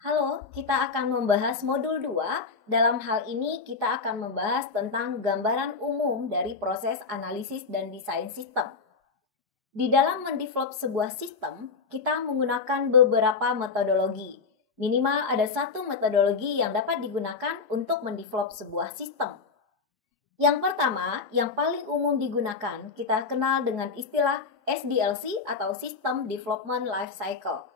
Halo, kita akan membahas modul 2. Dalam hal ini kita akan membahas tentang gambaran umum dari proses analisis dan desain sistem. Di dalam mendevelop sebuah sistem, kita menggunakan beberapa metodologi. Minimal ada satu metodologi yang dapat digunakan untuk mendevelop sebuah sistem. Yang pertama, yang paling umum digunakan, kita kenal dengan istilah SDLC atau System Development Life Cycle.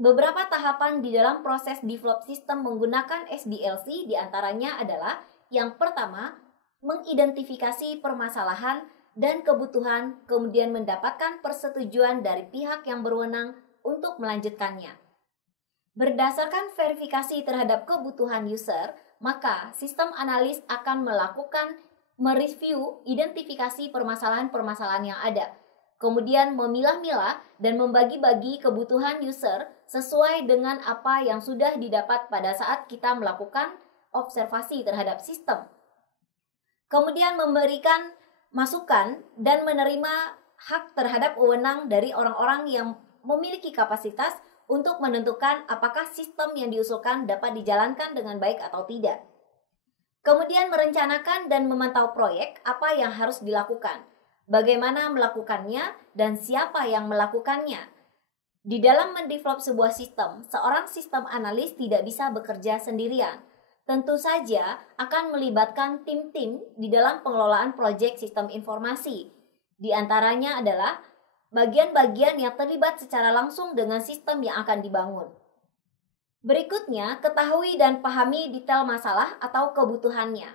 Beberapa tahapan di dalam proses develop sistem menggunakan SDLC diantaranya adalah yang pertama, mengidentifikasi permasalahan dan kebutuhan, kemudian mendapatkan persetujuan dari pihak yang berwenang untuk melanjutkannya. Berdasarkan verifikasi terhadap kebutuhan user, maka sistem analis akan melakukan mereview identifikasi permasalahan-permasalahan yang ada, kemudian memilah-milah dan membagi-bagi kebutuhan user sesuai dengan apa yang sudah didapat pada saat kita melakukan observasi terhadap sistem. Kemudian memberikan masukan dan menerima hak terhadap wewenang dari orang-orang yang memiliki kapasitas untuk menentukan apakah sistem yang diusulkan dapat dijalankan dengan baik atau tidak. Kemudian merencanakan dan memantau proyek apa yang harus dilakukan, bagaimana melakukannya, dan siapa yang melakukannya. Di dalam mendevelop sebuah sistem, seorang sistem analis tidak bisa bekerja sendirian. Tentu saja akan melibatkan tim-tim di dalam pengelolaan proyek sistem informasi. Di antaranya adalah bagian-bagian yang terlibat secara langsung dengan sistem yang akan dibangun. Berikutnya, ketahui dan pahami detail masalah atau kebutuhannya.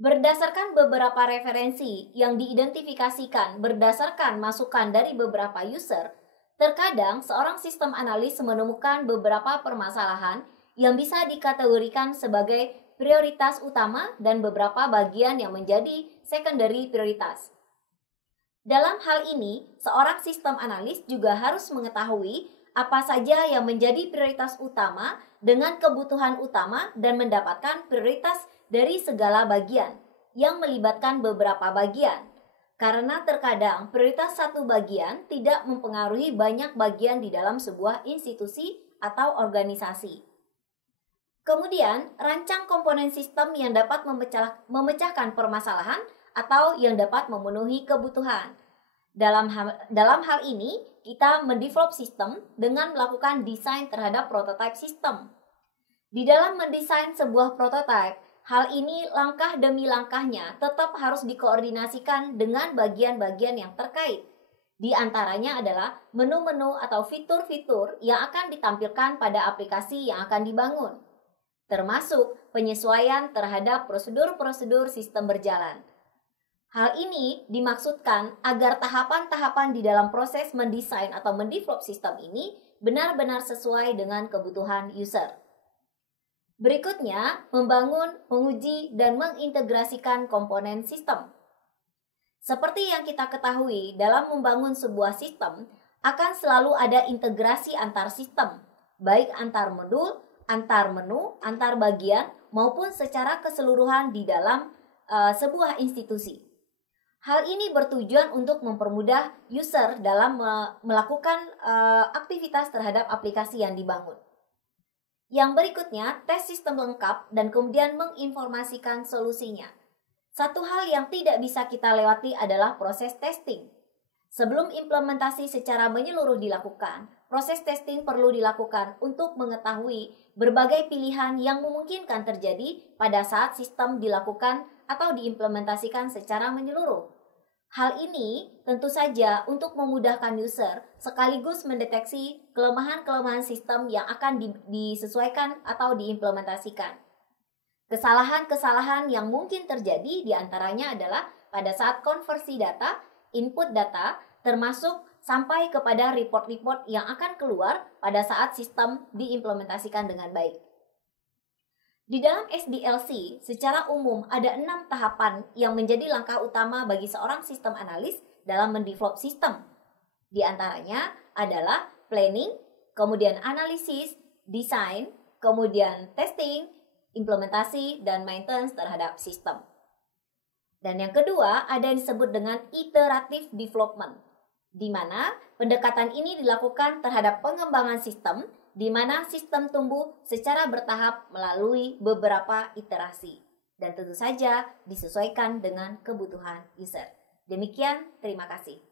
Berdasarkan beberapa referensi yang diidentifikasikan berdasarkan masukan dari beberapa user, terkadang seorang sistem analis menemukan beberapa permasalahan yang bisa dikategorikan sebagai prioritas utama dan beberapa bagian yang menjadi secondary prioritas. Dalam hal ini, seorang sistem analis juga harus mengetahui apa saja yang menjadi prioritas utama dengan kebutuhan utama dan mendapatkan prioritas dari segala bagian yang melibatkan beberapa bagian. Karena terkadang prioritas satu bagian tidak mempengaruhi banyak bagian di dalam sebuah institusi atau organisasi. Kemudian, rancang komponen sistem yang dapat memecahkan permasalahan atau yang dapat memenuhi kebutuhan. Dalam hal ini, kita mendevelop sistem dengan melakukan desain terhadap prototipe sistem. Di dalam mendesain sebuah prototipe, hal ini langkah demi langkahnya tetap harus dikoordinasikan dengan bagian-bagian yang terkait. Di antaranya adalah menu-menu atau fitur-fitur yang akan ditampilkan pada aplikasi yang akan dibangun, termasuk penyesuaian terhadap prosedur-prosedur sistem berjalan. Hal ini dimaksudkan agar tahapan-tahapan di dalam proses mendesain atau mendevelop sistem ini benar-benar sesuai dengan kebutuhan user. Berikutnya, membangun, menguji, dan mengintegrasikan komponen sistem. Seperti yang kita ketahui, dalam membangun sebuah sistem, akan selalu ada integrasi antar sistem, baik antar modul, antar menu, antar bagian, maupun secara keseluruhan di dalam sebuah institusi. Hal ini bertujuan untuk mempermudah user dalam melakukan aktivitas terhadap aplikasi yang dibangun. Yang berikutnya, tes sistem lengkap dan kemudian menginformasikan solusinya. Satu hal yang tidak bisa kita lewati adalah proses testing. Sebelum implementasi secara menyeluruh dilakukan, proses testing perlu dilakukan untuk mengetahui berbagai pilihan yang memungkinkan terjadi pada saat sistem dilakukan atau diimplementasikan secara menyeluruh. Hal ini tentu saja untuk memudahkan user sekaligus mendeteksi kelemahan-kelemahan sistem yang akan disesuaikan atau diimplementasikan. Kesalahan-kesalahan yang mungkin terjadi diantaranya adalah pada saat konversi data, input data, termasuk sampai kepada report-report yang akan keluar pada saat sistem diimplementasikan dengan baik. Di dalam SDLC, secara umum ada 6 tahapan yang menjadi langkah utama bagi seorang sistem analis dalam mendevelop sistem. Di antaranya adalah planning, kemudian analisis, desain, kemudian testing, implementasi, dan maintenance terhadap sistem. Dan yang kedua ada yang disebut dengan iterative development, di mana pendekatan ini dilakukan terhadap pengembangan sistem di mana sistem tumbuh secara bertahap melalui beberapa iterasi dan tentu saja disesuaikan dengan kebutuhan user. Demikian, terima kasih.